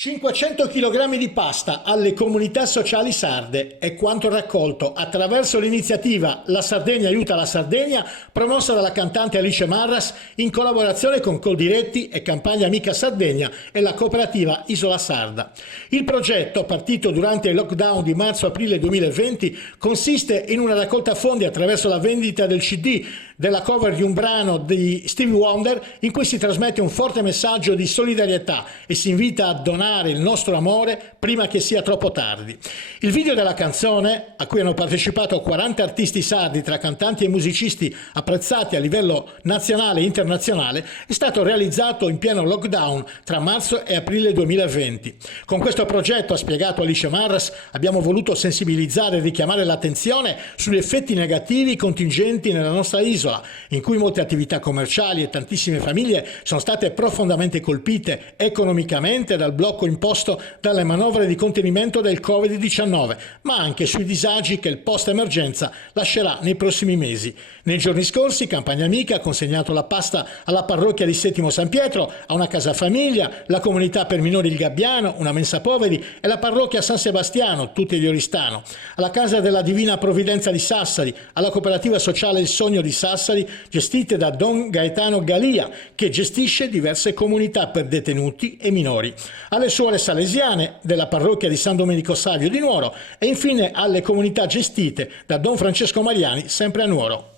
500 kg di pasta alle comunità sociali sarde è quanto raccolto attraverso l'iniziativa La Sardegna aiuta la Sardegna, promossa dalla cantante Alice Marras in collaborazione con Coldiretti e Campagna Amica Sardegna e la cooperativa Isola Sarda. Il progetto, partito durante il lockdown di marzo-aprile 2020, consiste in una raccolta fondi attraverso la vendita del CD della cover di un brano di Stevie Wonder in cui si trasmette un forte messaggio di solidarietà e si invita a donare il nostro amore prima che sia troppo tardi. Il video della canzone, a cui hanno partecipato 40 artisti sardi tra cantanti e musicisti apprezzati a livello nazionale e internazionale, è stato realizzato in pieno lockdown tra marzo e aprile 2020. Con questo progetto, ha spiegato Alice Marras, abbiamo voluto sensibilizzare e richiamare l'attenzione sugli effetti negativi contingenti nella nostra isola, in cui molte attività commerciali e tantissime famiglie sono state profondamente colpite economicamente dal blocco imposto dalle manovre di contenimento del Covid-19, ma anche sui disagi che il post-emergenza lascerà nei prossimi mesi. Nei giorni scorsi Campagna Amica ha consegnato la pasta alla parrocchia di Settimo San Pietro, a una casa famiglia, la comunità per minori il Gabbiano, una mensa poveri e la parrocchia San Sebastiano, tutte di Oristano, alla casa della Divina Provvidenza di Sassari, alla cooperativa sociale Il Sogno di Sassari, gestite da Don Gaetano Galia, che gestisce diverse comunità per detenuti e minori, alle suore salesiane della parrocchia di San Domenico Savio di Nuoro e infine alle comunità gestite da Don Francesco Mariani, sempre a Nuoro.